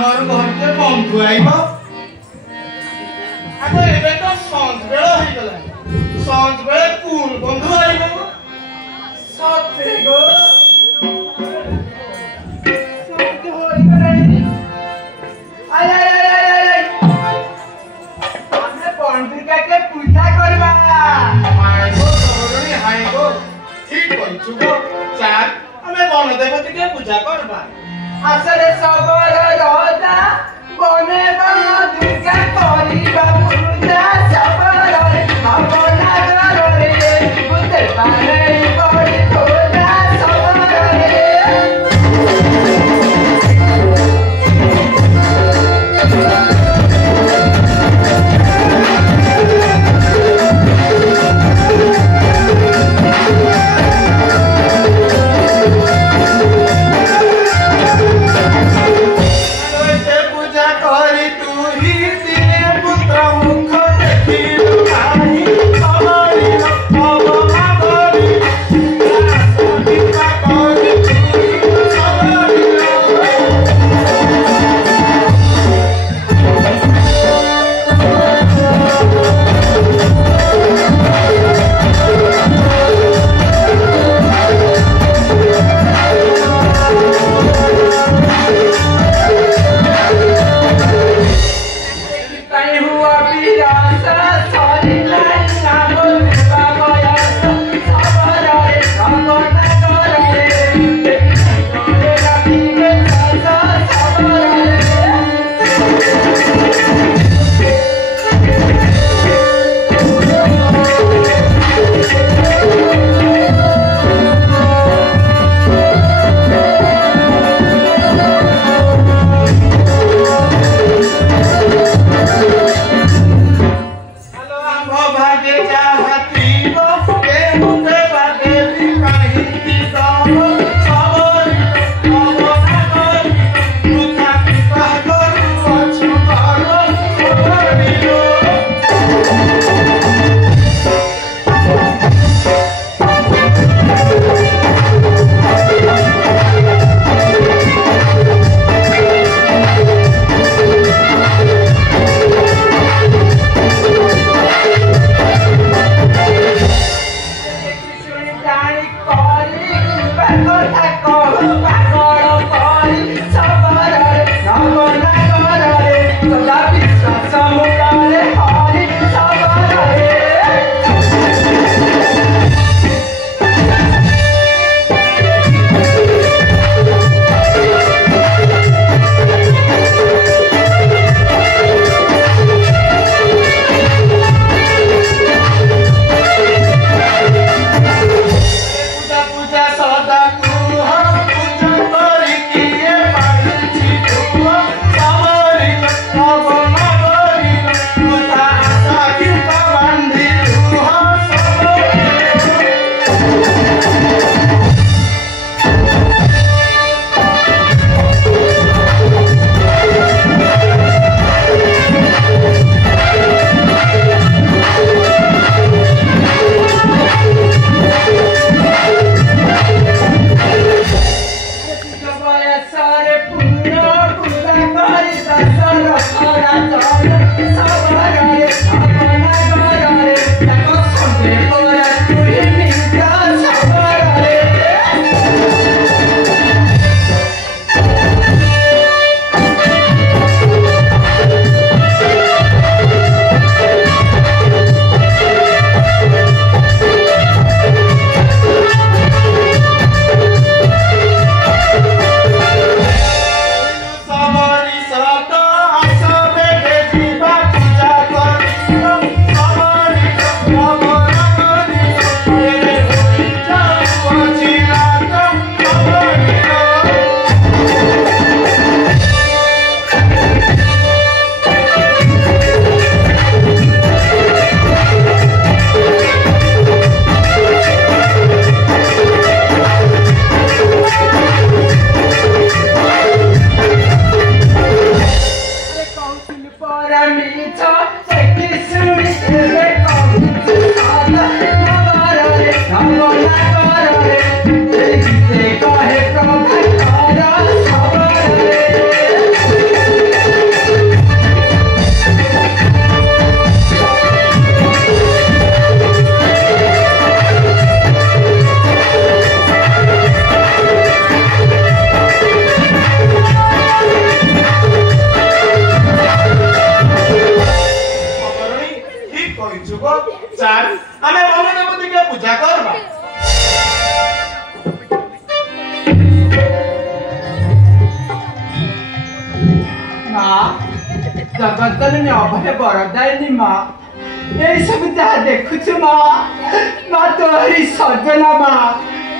ଆମର ଘରକେ ବନ୍ଧୁ ଆଇବ ଆଗ ଏବେ ତ ସଞ୍ଜ ବେଳ ହେଇଗଲାଣି ସଞ୍ଜ ବେଳେ କୁଲ ବନ୍ଧୁ ଆଇବ ସତେ ଗୋ ସତେ ହୋଇଗଲାଣି I I I I I ଆମେ ପଣ୍ଡିକାକେ ପୂଜା କରିବା ହାଇ ଗो ତୋରଣି ହାଇ ଗो ଠିକ କହିଛୁ ଗो ଚାଲ ଆମେ ଗଣଦେବତୀକେ ପୂଜା କରିବା आसरे सबल रहता बने बन दुर्गा करिबा पूजा सबल अपना घर रे बुते पारे बड़ी पूजा सबल रे जगतन अभय बरदायिनी माँ ये सब जहाँ देखुछु माँ तोहरी सजना माँ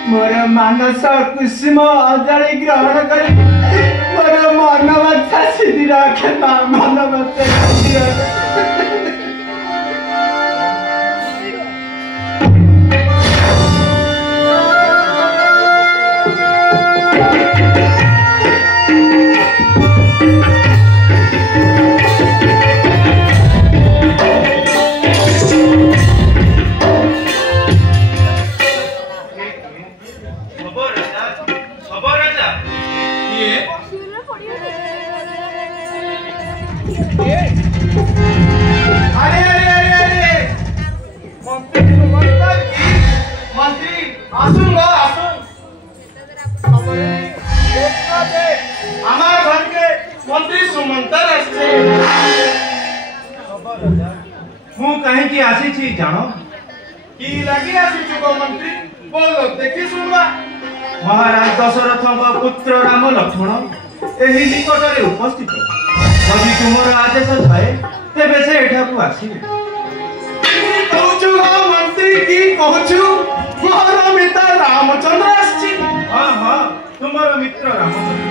मोर मानस कुसुम अंजलि ग्रहण कर मोर मनमच्छा सिद्धि रखे माँ मनमच्छा सिद्धि रखे कहीं आसी जानो की लगी आसी मंत्री बोलो देखी सुनवा महाराज दशरथ पुत्र राम लक्ष्मण एही निकटरे उपस्थित यदि तुमर आदेश थाए तेबे से एठाकू आसीबे कहूछु मंत्री की कहूछु मोर मित्र रामचंद्र आछि हां हां तुमर मित्र रामचंद्र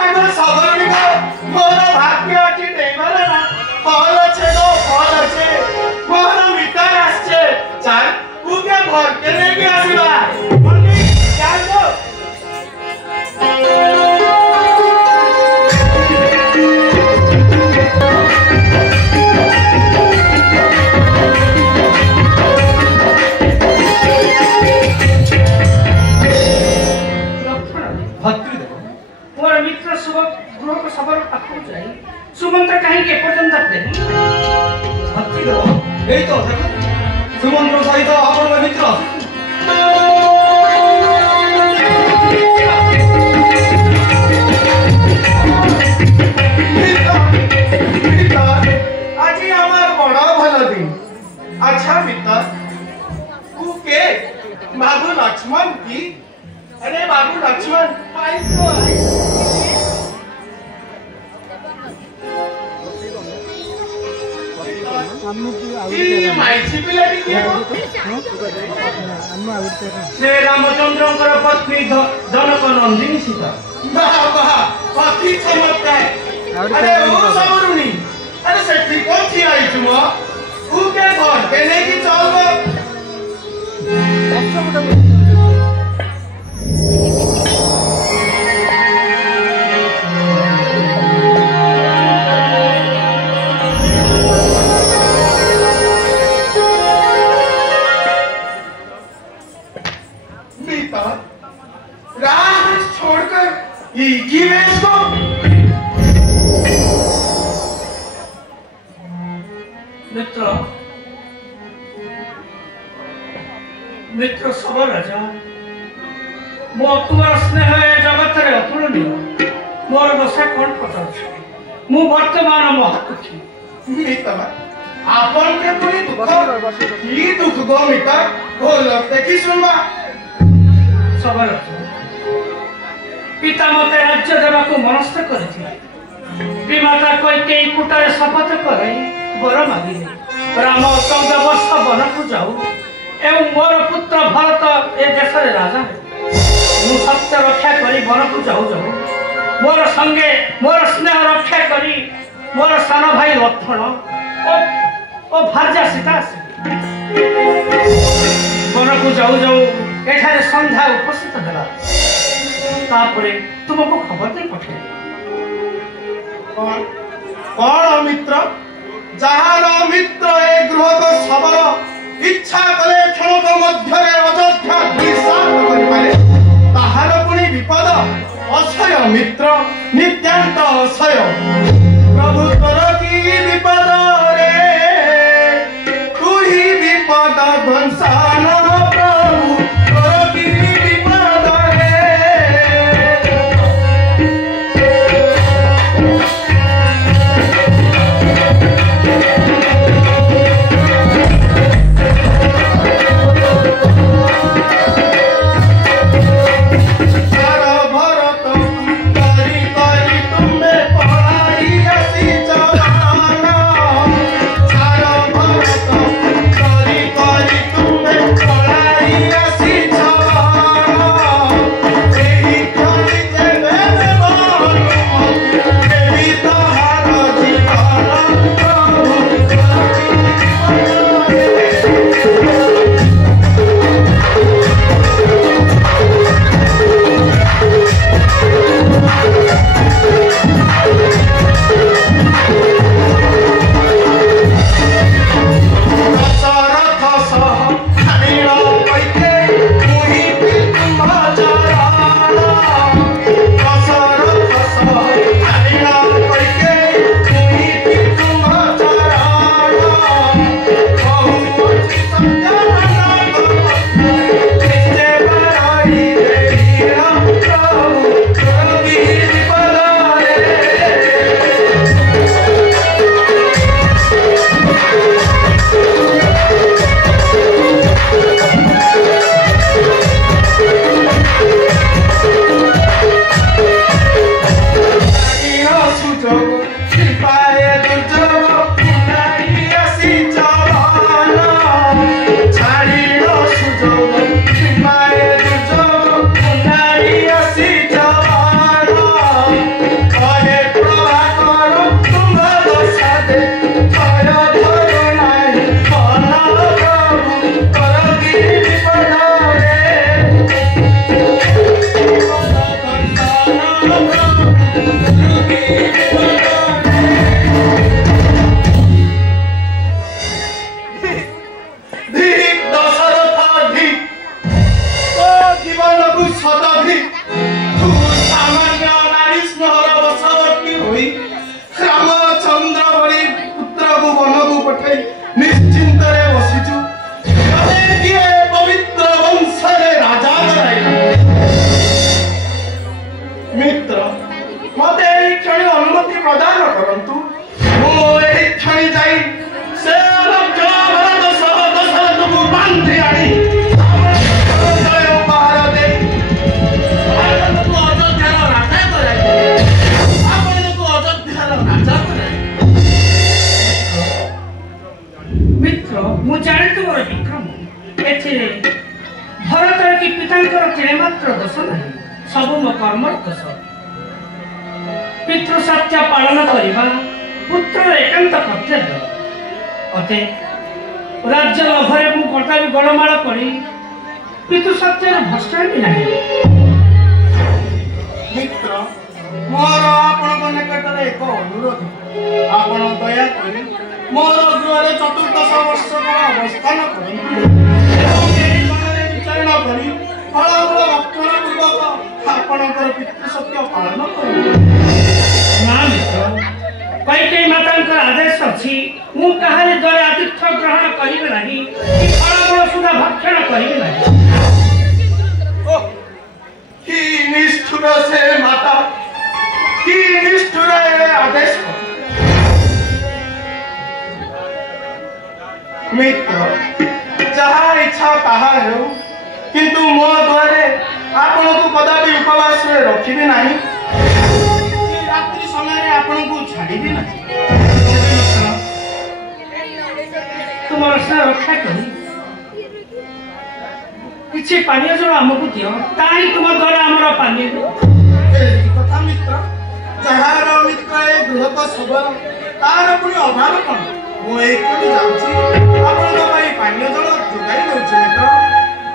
अगर साधारण को मोर भाग्य अछि देवर ना फल छे दो फल छे मोर मित्र आछे चाल उके घर के लेके आसीबा मंत्री चाल दो सुमंत्र कहीं के पर्यंत भक्ति दो यही तो सुमंत्र सहित आपण मित्र आज हमार बड़ा भल दिन अच्छा मित्र तू के बाबू लक्ष्मण की अरे बाबू लक्ष्मण से रामचंद्र पत्नी जनक नंदिनी सीता कथी चमत्कार अरे वो सबरुणी अरे सेठी कौन थी आई तुम तू के घर के लेके चल मित्र सब राजा मो तुमर स्नेह जगत रे अतुलनीय मोर दशा कौन पचार मु वर्तमान महत्वखी मित्र आपन के पुनी दुख की दुख गो मित्र बोल देखी सुनवा सब राजा पिता मते राज्य देवा को मनस्थ करथिले विमाता कैकेयी कुटारे शपथ कराई वर मागिले राम 14 वर्ष वन को जाऊ एवं मोर पुत्र भरत ए देश रे राजा मु सत्य रक्षा करी वन को जाऊ जाऊ मोर संगे मोर स्नेह रक्षा करी मोर सान भाई लक्ष्मण ओ भार्या सीता वन को जाऊ जाऊ एठारे संध्या उपस्थित होला तापरे तुमको खबर दे पठे कौन मित्र जहार मित्र ए गृह को सब इच्छा कले क्षणक मध्य अयोध्या द्विसात करिपारे ताहार पुनी विपद असह्य मित्र नित्यांत असह्य प्रभु तोर की विपद रे तू ही विपद ध्वंसान प्रभु तोर की विपद भरत करी करी तुम्हें पढ़ाई सब मो कर्म दोष पितृ सत्य पालन करवा पुत्र एकांत कर्तव्य अते राज्य लोभरे मु गोटा भी गणमाल करी पितृ सत्य भ्रष्ट भी नहीं मित्र मोर आपण निकटरे एक अनुरोध आपण दया करी मोर गृह चतुर्दश वर्ष अवस्थान विचारणा करी फलाफल रक्षण पूर्वक आपणकर पितृसत्य पालन कर कैकेयी माता आदेश अच्छी मु कहानी द्वारा आतिथ्य ग्रहण करेंगे नहीं फलाफल सुधा भक्षण करेंगे नहीं कि निष्ठुर से माता कि निष्ठुर आदेश मित्र जहा इच्छा ताहा हो किंतु मो द्वारे आपण को कदापि उपवास रे रखिबे नाही रात्रि समय रे आपण को छाड़ीबे नाही तुम रक्षा करी किसी पानीय जल आमको दियो ताही तुम द्वारा आमर पानी कथा मित्र जहार मित्र ए बृहत सबल तार पुणी अभाव कौन मु एकोटी जाउची आपण भाई पानीय जल जोगाई दउची मित्र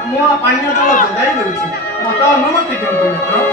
मु पानीय जल जोगाई दउची मत अनुमति दियंतु मित्र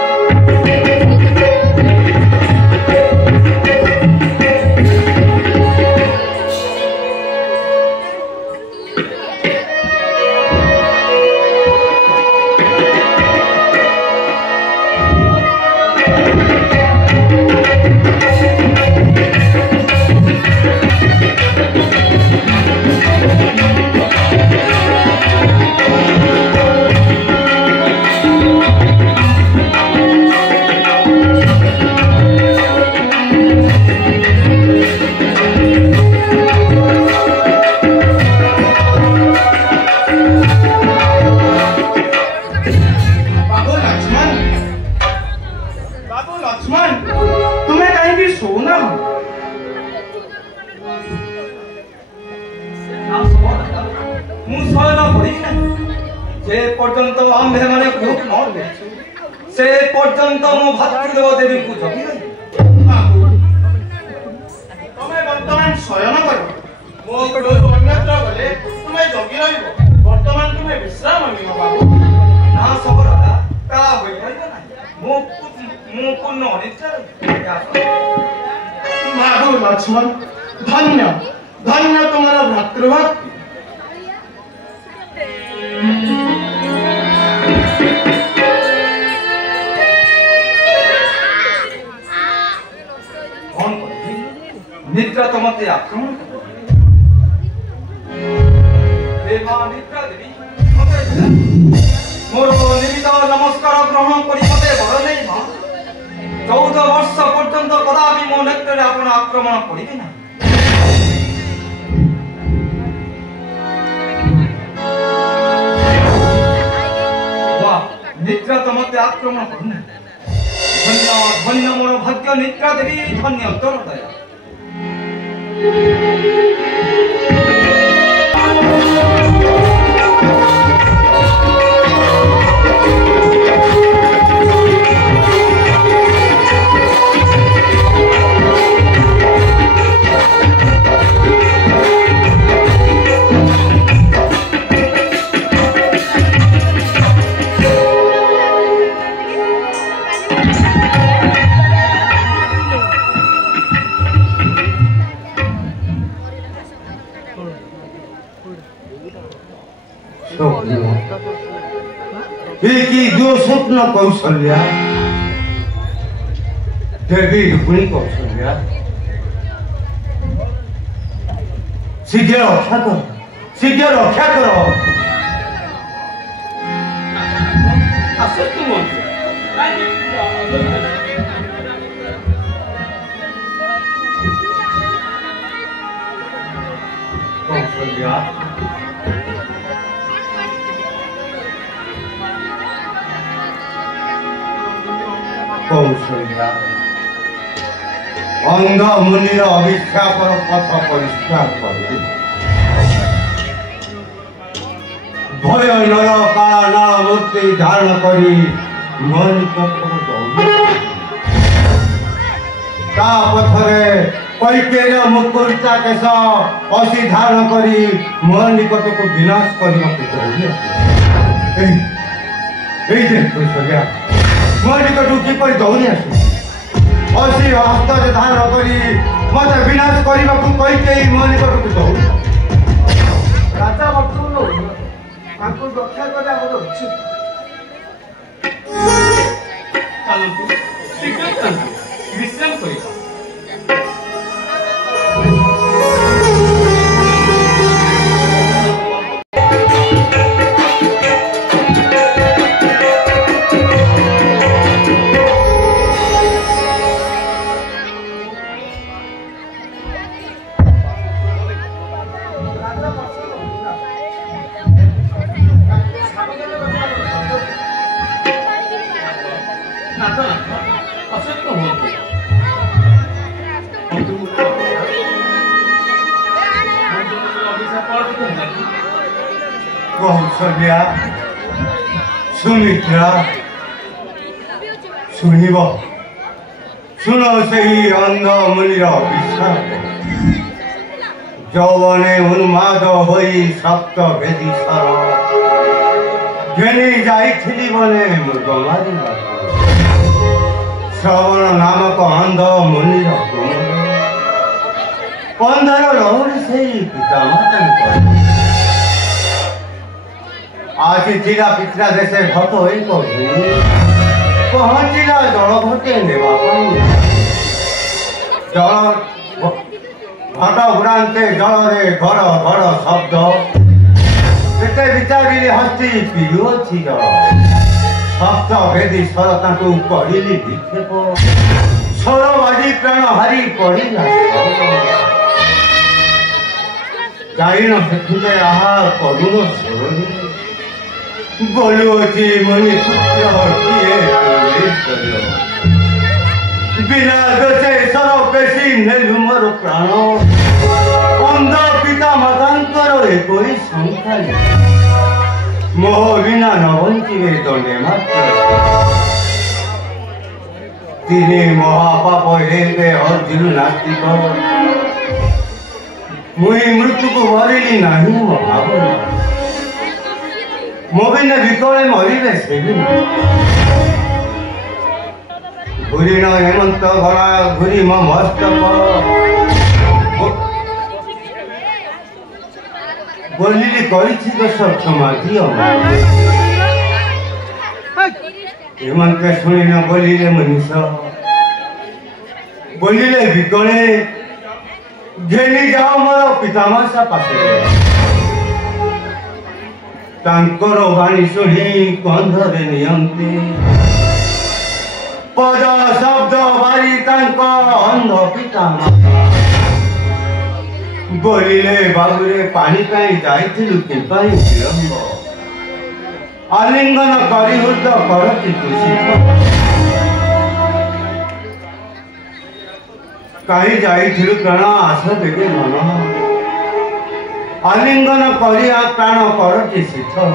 से पर्यंत मो भातृदेव देवी को जगी तमे वर्तमान शयन करो मो कड़ो अन्यत्र गले तुमे जगी रहिबो वर्तमान तुमे विश्राम नियो बाबू ना सबरा का होई परिबो नाही मो पूर्ण अनिच्छा बाबू लक्ष्मण धन्य धन्य तुम्हारा भ्रातृभक्ति निद्रा तो मते आक्रमण देवा निद्रा देवी मते मोर निमित नमस्कार ग्रहण करी मते बर नै मा 14 वर्ष पर्यंत कदापि मो नेत्रे आपण आक्रमण करिबे ना वाह निद्रा तो मते आक्रमण करना धन्य धन्य मोर भाग्य निद्रा देवी धन्य तोर दया जो स्वप्न कौशल्या देवी रुक्मिणी कौशल्या शीघ्र रक्षा करो कौशल्या कौशल्या अंग मुनिर अभिशापर पथ परिष्कार कर भय नर काल नाल मूर्ति धारण करी ମୋ ନିକଟକୁ ଦଉନି। ତା ପଥରେ କୈକେୟୀର ମୁକୁଟ କେଶ ଅସି ଧାରଣ କରି ମୋ ନିକଟକୁ ବିନାଶ କରିବାକୁ ଦଉନି। ଏଇ ଦେଖ ସରିଆ ମୋ ନିକଟକୁ କିପରି ଦଉନି ଆସୁ ଅସି ହସ୍ତରେ ଧାରଣ କରି ମତେ ବିନାଶ କରିବାକୁ କୈକେୟୀ ମୋ ନିକଟକୁ ଦଉନି। ରାଜା ବର୍ତ୍ତମାନ ତାଙ୍କୁ ରକ୍ଷା କରିବା ଆମର ଉଚିତ। ଚାଲନ୍ତୁ ଶୀଘ୍ର ଚାଲନ୍ତୁ ବିଶ୍ରାମ କରିବା। କୌଶଲ୍ୟା ସୁମିତ୍ରା ଶୁଣିବ ଶୁଣ ସେହି ଅନ୍ଧ ମୁନିର ବିଶ୍ୱାସ ଯୌବନେ ଉନ୍ମାଦ ହୋଇ ସପ୍ତ ଭେଦି ସାର ଘେନି ଯାଇଥିଲି ବନେ ମୃଗ ମାରିବାକୁ ଶ୍ରବଣ ନାମକ ଅନ୍ଧ ମୁନିର ପନ୍ଧର ରହୁଣି ସେଇ ପିତାମାତାଙ୍କର ଆସିଥିଲା ପିତ୍ରା ଦେଶେ ଭଟ ହୋଇ କହୁଥିଲି ପହଞ୍ଚିଲା ଜଳ ଭଟେ ନେବା ପାଇଁ ଜଳ ଭଟ ବୁଡ଼ାନ୍ତେ ଜଳରେ ଘର ଘର ଶବ୍ଦ କେତେ ବିଚାରିଲି ହସ୍ତି ପିଉଅଛି ଜଳ ସପ୍ତ ଭେଦି ସ୍ୱର ତାଙ୍କୁ କରିଲି ବିକ୍ଷେପ ସ୍ୱର ବାଜି ପ୍ରାଣ ହାରି ପଡ଼ିଲା ଯାଇନ ସେଥିରେ ଆହା କରୁଣ ସ୍ୱରରେ बोलुअछि मुनि पुत्र किए बिना दोषे सर बेसी नेलु मोर प्राण अंध पिता मातांकर एपरि संख्या मोह बिना न बंचिबे दंडे मात्र तिने महापाप हेबे अर्जुन नास्तिक मुई मृत्यु को भरिली नाही मो भावना मोबिने विकले मरिबे सेबिन घुरीन हेमंत घरा घुरी म मस्तक बोलिली करिछि दोष क्षमा दियो हेमंत शुणिन बोलिले मनुष्य बोलिले विकले घेनी जाओ मोर पितामाता पासे तांकर बाणी शुणी कंधरे नियंती पद शब्द बारी तांक अंध पिता बोलिले बाबुरे पानी पाई जाइथिलु किंपाई विलंब आलिंगन करी हृद करति कुशित कहीं जाइथिलु प्राण आस बेगे मन आलिंगन करिया प्राण करति शीतल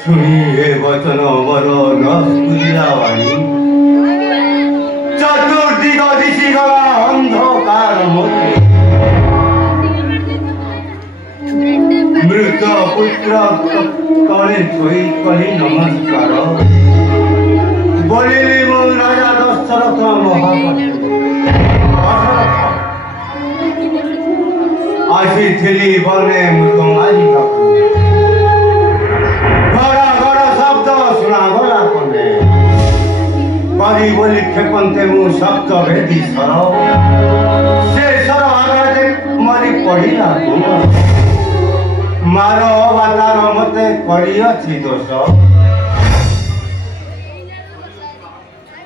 शुणी हे वचन मोर नस्कुलिया वाणी चतुर्दिग दिशि गला अंधकार मोरे मृत पुत्र तले थोई कही नमस्कार बोलिली मो राजा दशरथ महापति आसी बने मृग मारिବାକୁ घड़ घड़ शब्द शुणागला कने करी बोली खेपन्ते मु शब्द भेदी सर से सर आगे मरी पड़िला मार अवतार मते करियछि दोष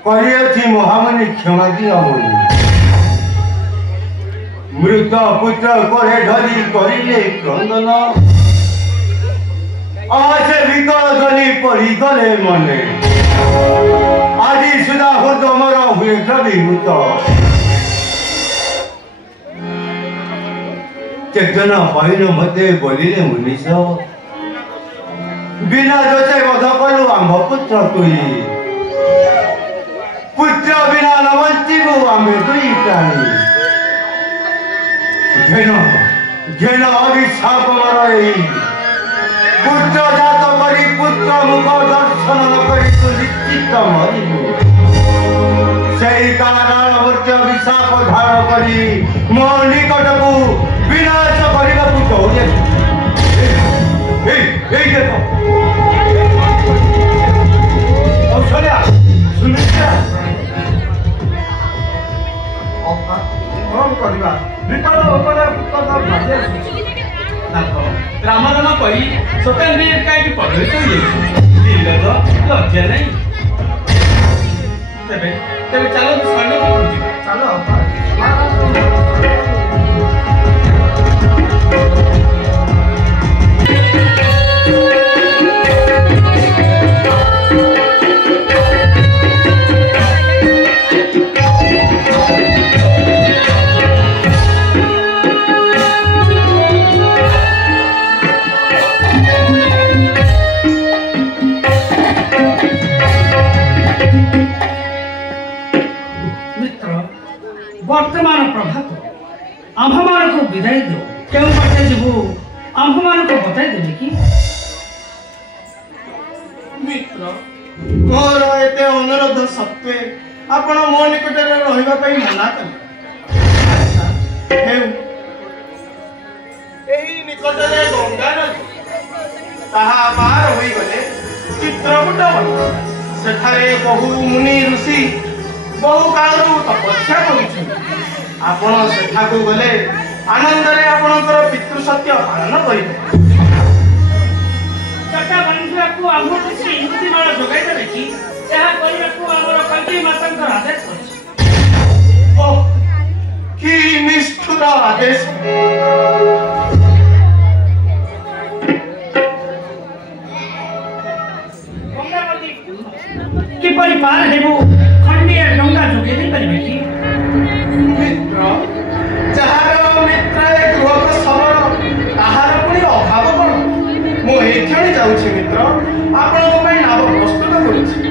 करियछि महामुनि क्षमा दियो मुनि मृत पुत्र करे धरी करिले क्रंदन आसे विकल गली पड़ी गले मने आज सुधा हृद मोर हुए द्रवीभूत चेतन पाइन मते बोलिले मुनीष ବିନା ଦୋଷେ ବଧ କଲୁ ଆମ୍ଭ ପୁତ୍ର ତୁଇ ପୁତ୍ର ବିନା ନ ବଞ୍ଚିବୁ ଆମେ ଦୁଇ ପ୍ରାଣୀ ଘେନ ଅଭିଶାପ ମୋର ଏଇ ପୁତ୍ର ଜାତ କରି ପୁତ୍ର ମୁଖ ଦର୍ଶନ ନ କରି ତୁ ନିଶ୍ଚିତ ମରିବୁ ସେଇ କାରାଗାର ମୂର୍ତ୍ତି ଅଭିଶାପ ଧାରଣ କରି ମୋ ନିକଟକୁ ବିନାଶ କରିବାକୁ ଦୌଡ଼େ ଏଇ ଦେଖ କୌଶଲ୍ୟା ସୁନିଶ୍ଚୟ କଣ କରିବା ବିପଦ ଉପରେ ବିପଦ ଭାଜି ଆସୁଛି ନାଥ ରାମ ରାମ କହି ସୋକାନ୍ତି କାହିଁକି ପ୍ରଭାବିତ ହୋଇଯାଇଛି ଦିଲ୍ଲୀର ଲଜ୍ଜା ନାହିଁ ତେବେ ଚାଲନ୍ତୁ ସୈନ୍ୟକୁ ବୁଝିବା ଚାଲ वर्तमान प्रभात आम्भमान को विदाय दो क्यों बाटे जीवु आम्भमान को बताई देबे कि मित्र मोर एते अनुरोध सत्वे आपण मो निकटरे रहिबा पई मना कले हेउ एही निकटरे गंगा नदी ताहा पार होई गले चित्रकूट सेठारे बहु मुनि ऋषि बहु कालरू तपस्या करुछन् आपण सेठाकू गले आनंदरे आपणकर पितृ सत्य पालन करिबे चटा बंधुआ को आम्भ से हिंदी माला जोगाई देबे कि एहा करिया को हमर कल्पी मातांकर आदेश अछि ओ की निष्ठुर आदेश गंगा नदी किपरि पार हेबु खंडिया डंगा जोगे नहीं परिबे कि मित्र जहार मित्र गृहक सबर ताहार पुणी अभाव कौन मु एक्षणी जाउछि मित्र आपनको पई नाव प्रस्तुत करूछि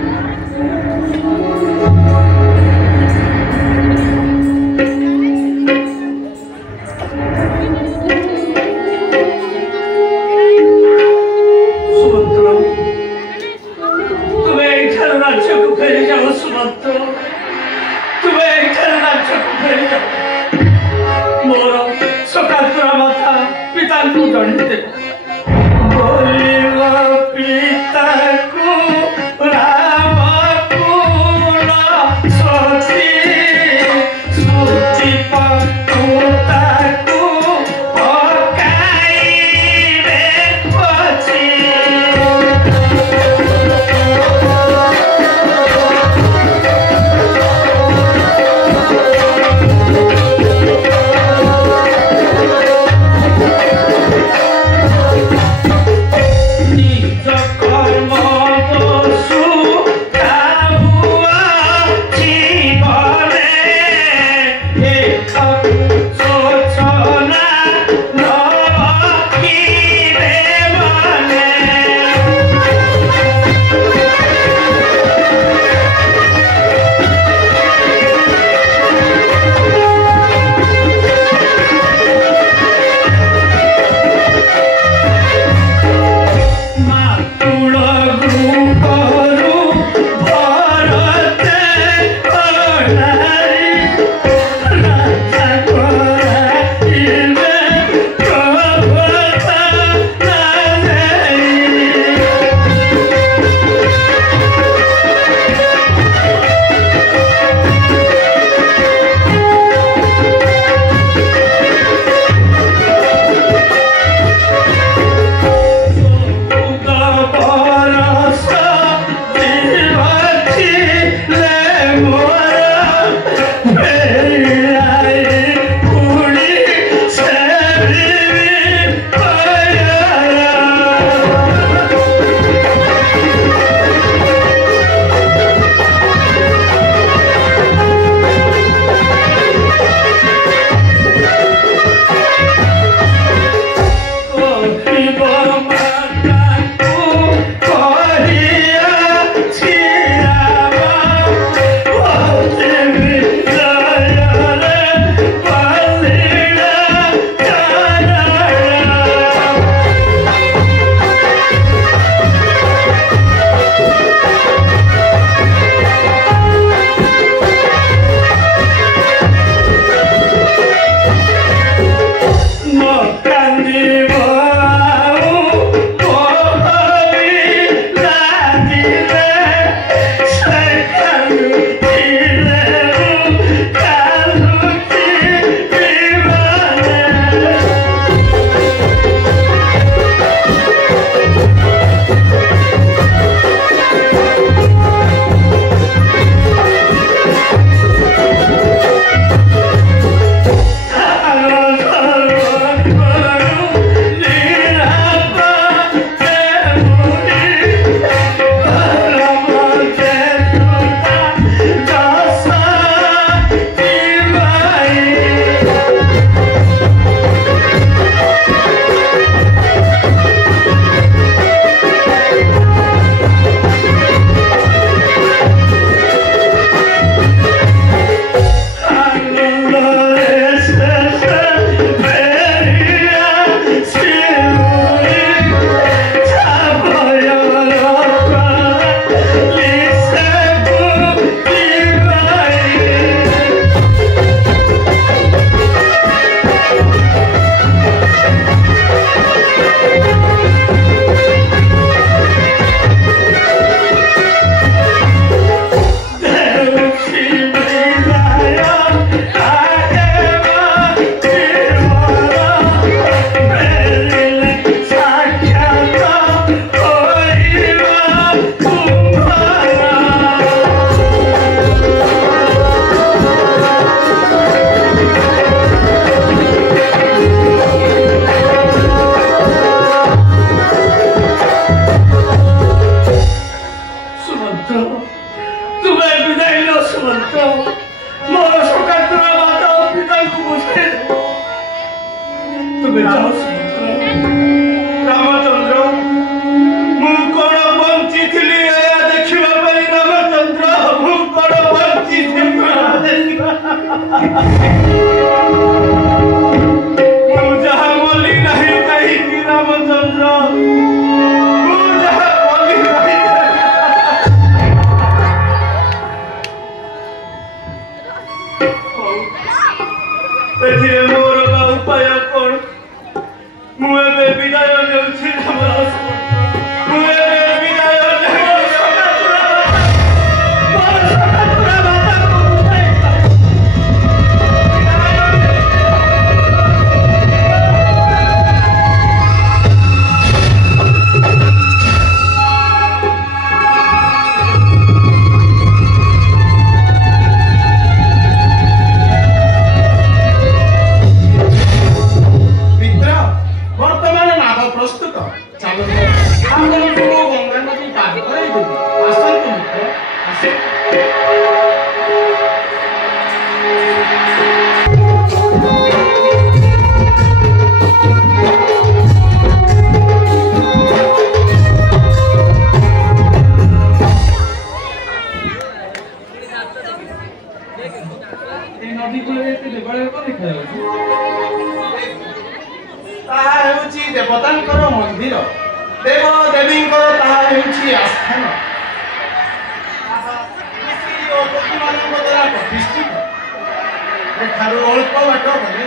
ଏଠାରୁ ଅଳ୍ପ ବାଟ ଗଲେ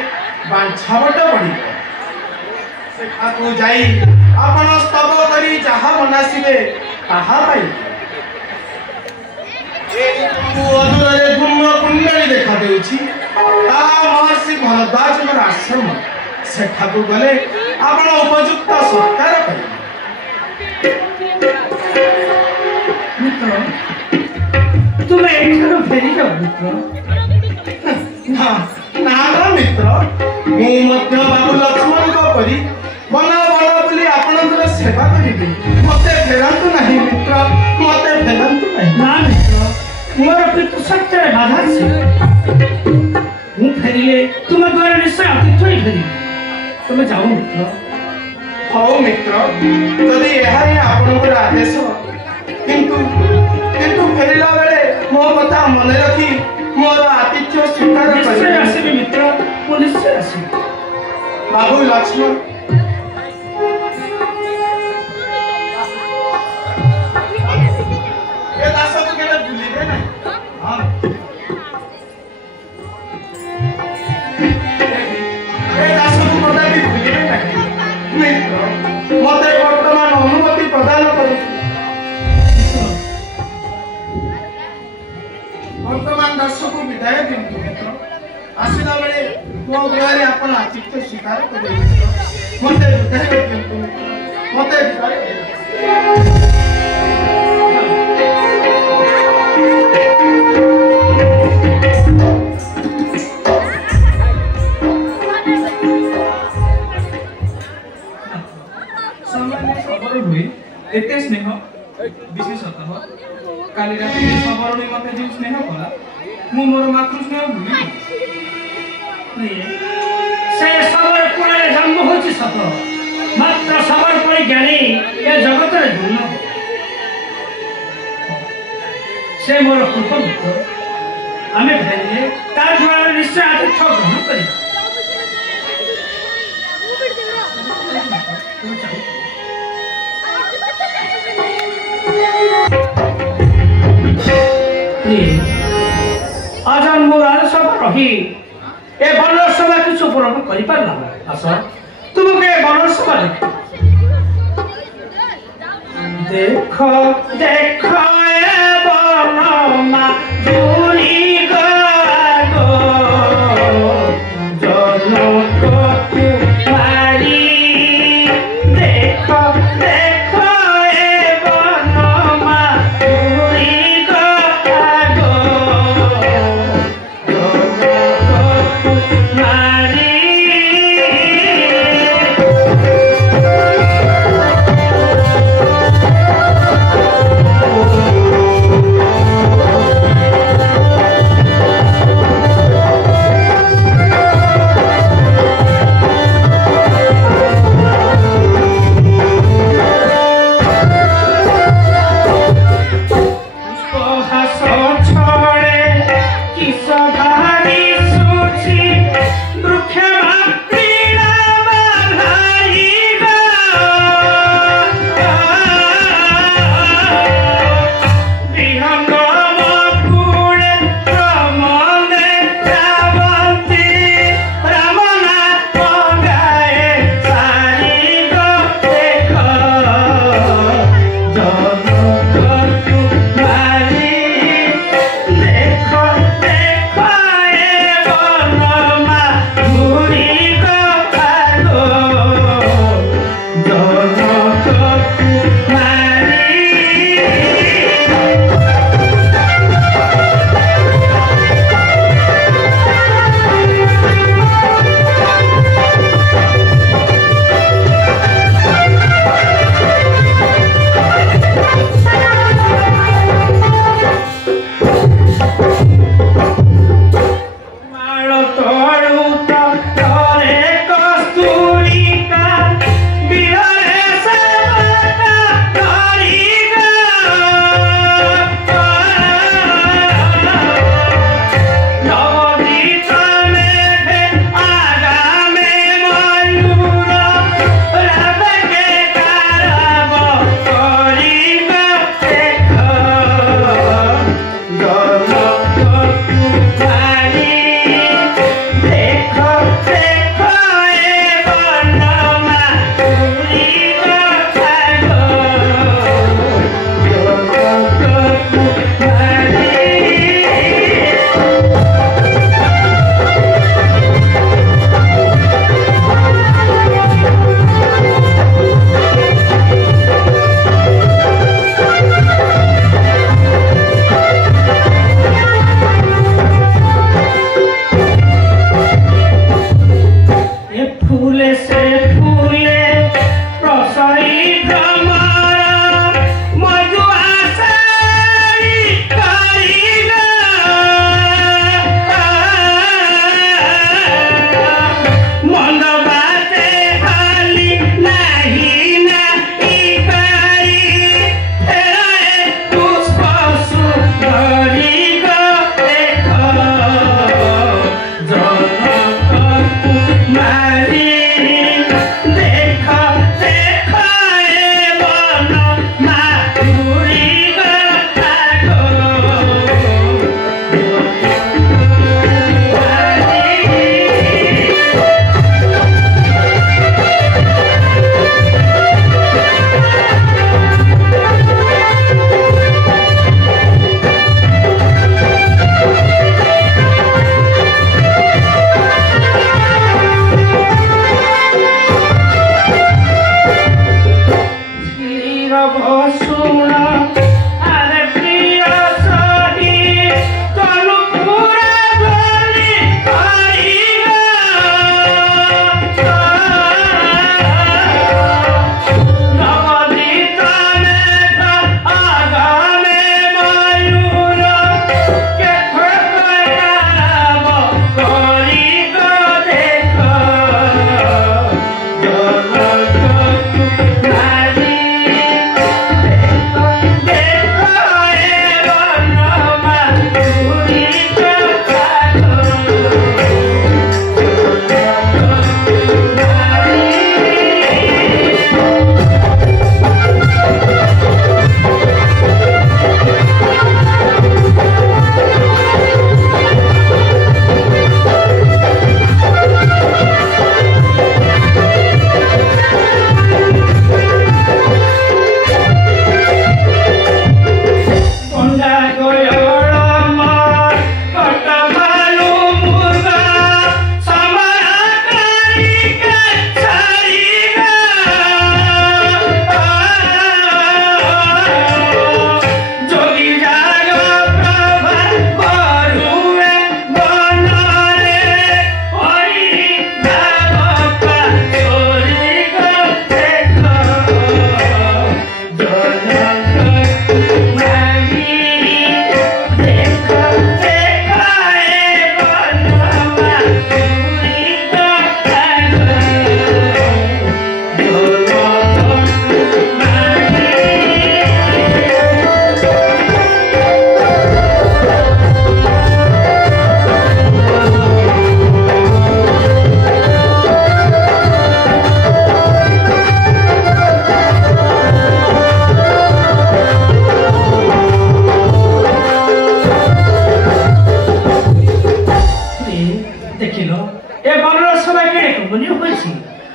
ବାଞ୍ଛା ବାଟ ପଡ଼ିବ। ସେଠାକୁ ଯାଇ ଆପଣ ସ୍ତବ କରି ଯାହା ମନାସିବେ ତାହା ପାଇବେ। ଅଦୂରରେ ଧୂମ୍ର କୁଣ୍ଡଳୀ ଦେଖାଦେଉଛି, ତାହା ମହର୍ଷି ଭରଦ୍ୱାଜଙ୍କର ଆଶ୍ରମ। ସେଠାକୁ ଗଲେ ଆପଣ ଉପଯୁକ୍ତ ସତ୍କାର କରିବେ। ମିତ୍ର, ତୁମେ ଏଠାରୁ ଫେରିଯାଅ ମିତ୍ର। ନା ମିତ୍ର, ମୁଁ ମଧ୍ୟ ବାବୁ ଲକ୍ଷ୍ମଣଙ୍କ ପରି ବନ ବନ ବୋଲି ଆପଣଙ୍କର ସେବା କରିବି। ମତେ ଫେରାନ୍ତୁ ନାହିଁ ମିତ୍ର, ମତେ ଫେରାନ୍ତୁ ନାହିଁ। ନା ମିତ୍ର, ମୋର ପିତୃ ସତ୍ୟରେ ବାଧା ଅଛି। ମୁଁ ଫେରିଲେ ତୁମ ଦ୍ୱାରା ନିଶ୍ଚୟ ଅତିଥି ହୋଇ ଫେରିବି। ତୁମେ ଯାଅ ମିତ୍ର। ହଉ ମିତ୍ର, ଯଦି ଏହା ହିଁ ଆପଣଙ୍କର ଆଦେଶ, କିନ୍ତୁ ଫେରିଲା ବେଳେ ମୋ କଥା ମନେ ରଖି ମୋର ଆତିଥ୍ୟ ସ୍ୱୀକାର ନିଶ୍ଚୟ କରିବେ। ଆସିବି ମିତ୍ର, ମୁଁ ନିଶ୍ଚୟ ଆସିବି। ବାବୁ ଲକ୍ଷ୍ମଣ, ଏ ଦାସକୁ କେବେ ଭୁଲିବେ ନାହିଁ। ଏ ଦାସକୁ କଦାପି ଭୁଲିବେ ନାହିଁ। ମିତ୍ର, ମତେ ବର୍ତ୍ତମାନ ଅନୁମତି ପ୍ରଦାନ କରୁ। ବର୍ତ୍ତମାନ ଦାସକୁ ବିଦାୟ ଦିଅନ୍ତୁ ମିତ୍ର। ଆସିଲା ବେଳେ ମୋ ଗୃହରେ ଆପଣ ଆତିଥ୍ୟ ସ୍ୱୀକାର କରିବେ ମିତ୍ର। ମତେ ବିଦାୟ ଦିଅନ୍ତୁ ମିତ୍ର, ମତେ ବିଦାୟ ଦିଅନ୍ତୁ। एते स्नेह विशेषतः काली राति सबरणी मते जो स्नेह कला मु मोर मातृ स्नेह भूली से सबर कुळे जन्म होची सत, मात्र सबर परि ज्ञानी ए जगत रे धन्य। से मोर कृत मित्र, आमे फेरिले तार द्वारा निश्चय आतिथ्य ग्रहण करिबा। आज मो राजसभा रही ए बनसभा किछु पूरण करि पारला। आस तुमके बनसभा देख देख ए बनमा दूरी गो जनक कुमारी। देख देख ए बनमा दूरी गो देखो देखो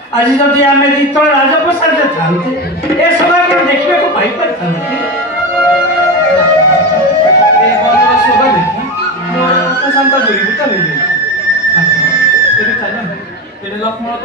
आज जदि आम जितने राजप्रसाद था ए सभा को देखा पाई पारि शोभा देखी मोर शांता दूरीभूत हो गई लक्ष्मण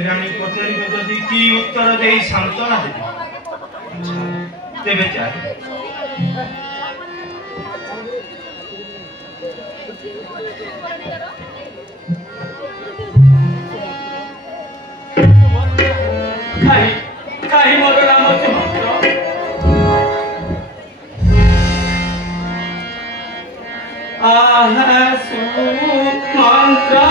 रानी पचारि जदि की उत्तर दे सांत्वना देबी तेबे जाए काही मोर रामचे मंत्र आहासु मंत्र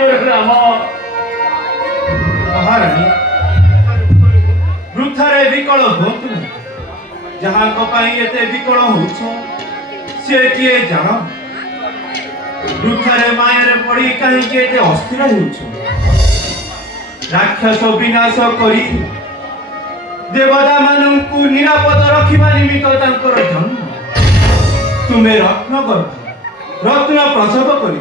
राम महारानी वृथारे विकल हुअतु जहाँ एते विकल होछ से किए जान वृथारे मायर पड़ी कहीं एते अस्थिर होछ राक्षस विनाश करी देवता मानू निरापद रखा निमित्त तांकर जन्म तुम्हें रत्न गर्भ रत्न प्रसव कर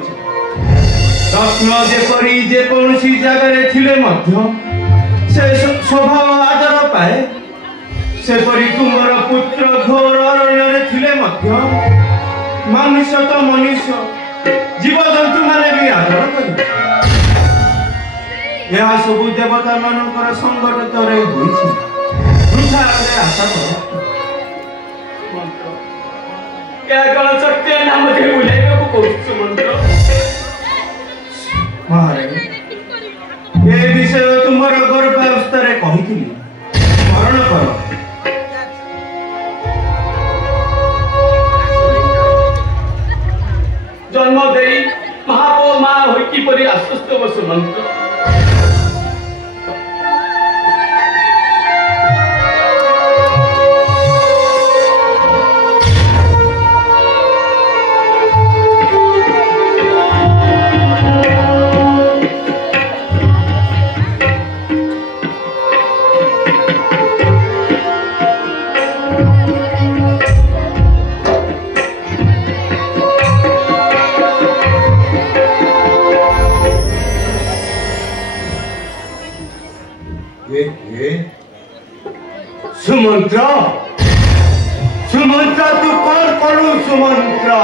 रत्न जेपरी जेकोसी जगार थिले मध्य से स्वभाव आदर पाए सेपरी तुमर पुत्र घोर अरण्य थिले मध्य मनुष्य तो मनुष्य जीवजंतु माने भी आदर कर यह सब देवता मानकर संगठित वृथा आशा कर शक्ति नाम मंत्र महारानी ए विषय तुमर गर्भावस्था कही स्मरण कर जन्म दे महापो माँ हो किपरि आश्वस्त बसु मंत्र सुमंत्र सुमंत्र तू कौन करू सुमंत्र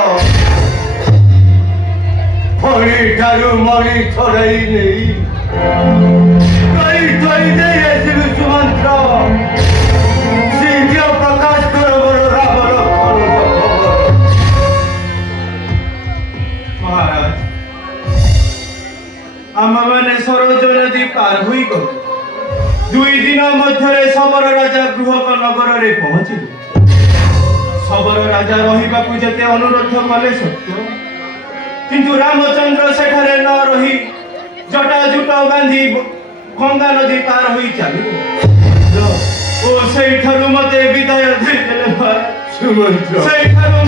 फड़ी ठारू मरी थोड़ई नहीं कई थोड़ी दे ऐसे सुमंत्र शीघ्र प्रकाश करो बड़ो रावण महाराज आम मैंने सरोज नदी पार हुई गलु 2 दिन मध्य शबर राजा गृहक नगर में पहुंचले शबर राजा रही जेते अनुरोध कले सत्य किंतु रामचंद्र सेठारे न रही जटाजुट बांधी गंगा नदी पार हुई चली मते विदाय देदेले सुमंत्र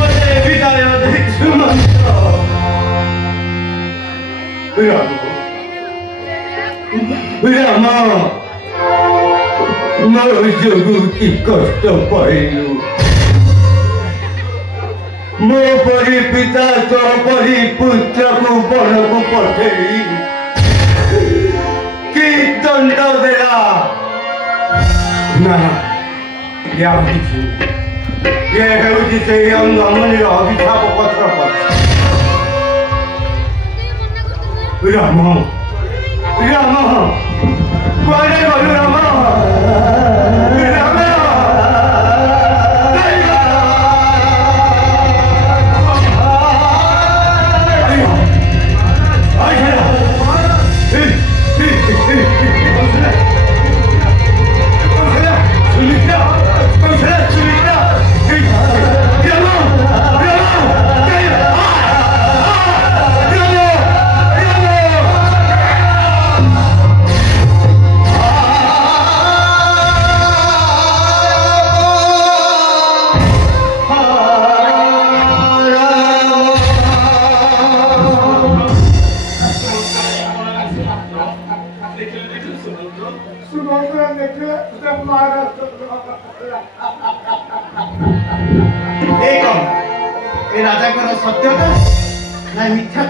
मते विदाय दे सुमंत्र राम मोर जोगु की कष्ट पाइलु मो परी पिता तो परी पुत्र को बन को पठेई कि दंड देला ना या किछु ये हेउची से अंगमनी अभिशाप पत्र पर राम राम कुआरे गलु राम राजा सत्यता ना मिथ्या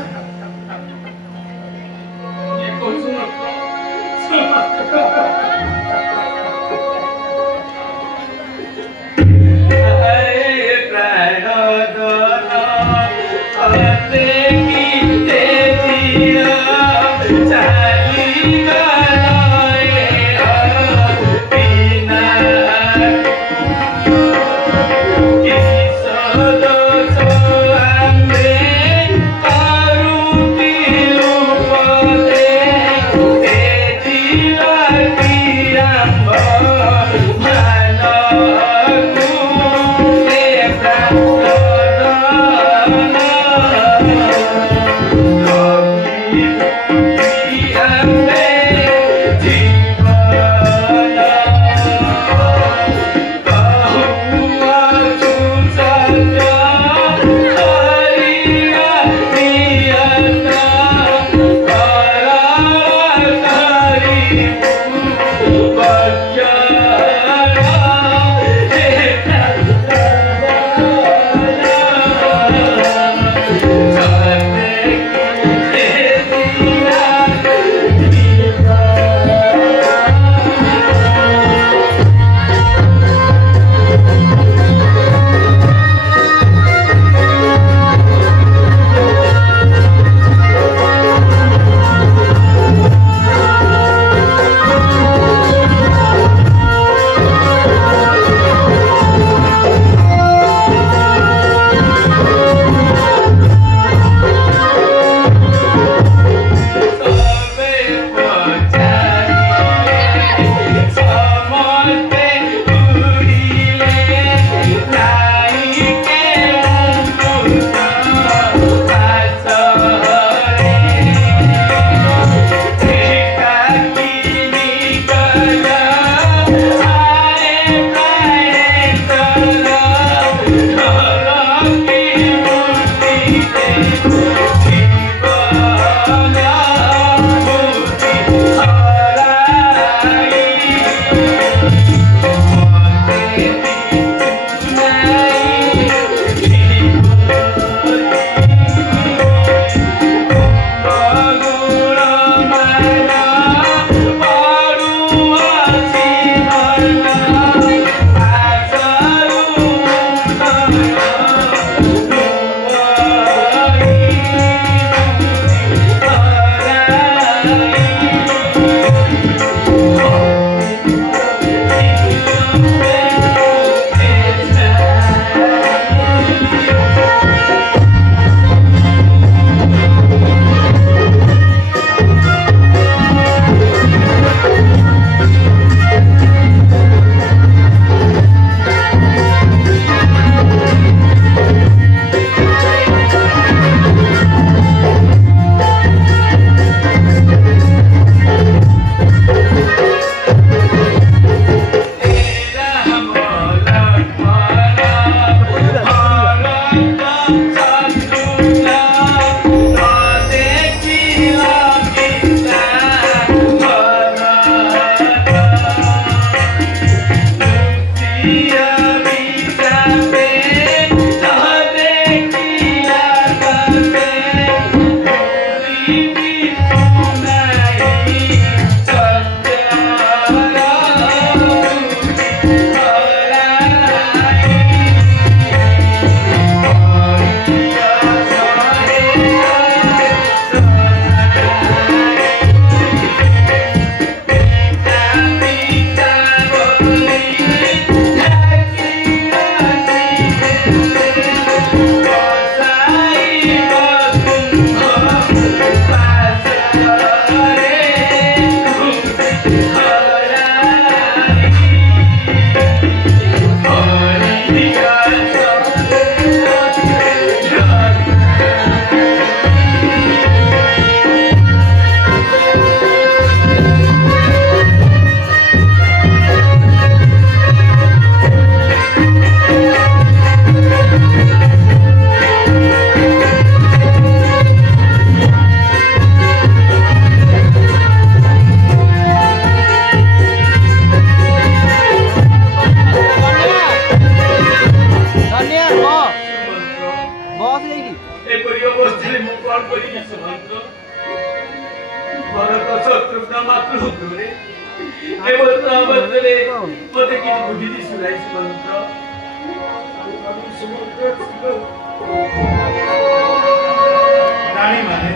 रानी माने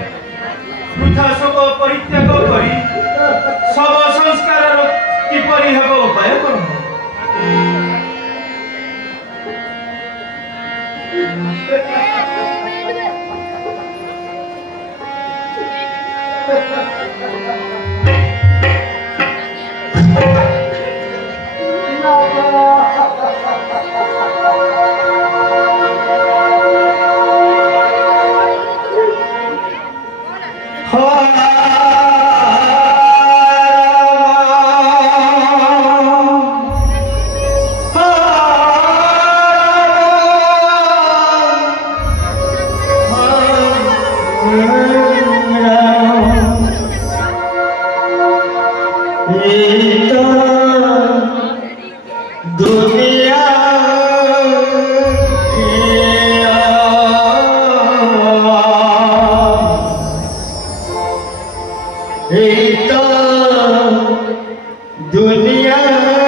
वृथा सब परित्याग करी सब संस्कार किपरि हेब उपाय करम दुनिया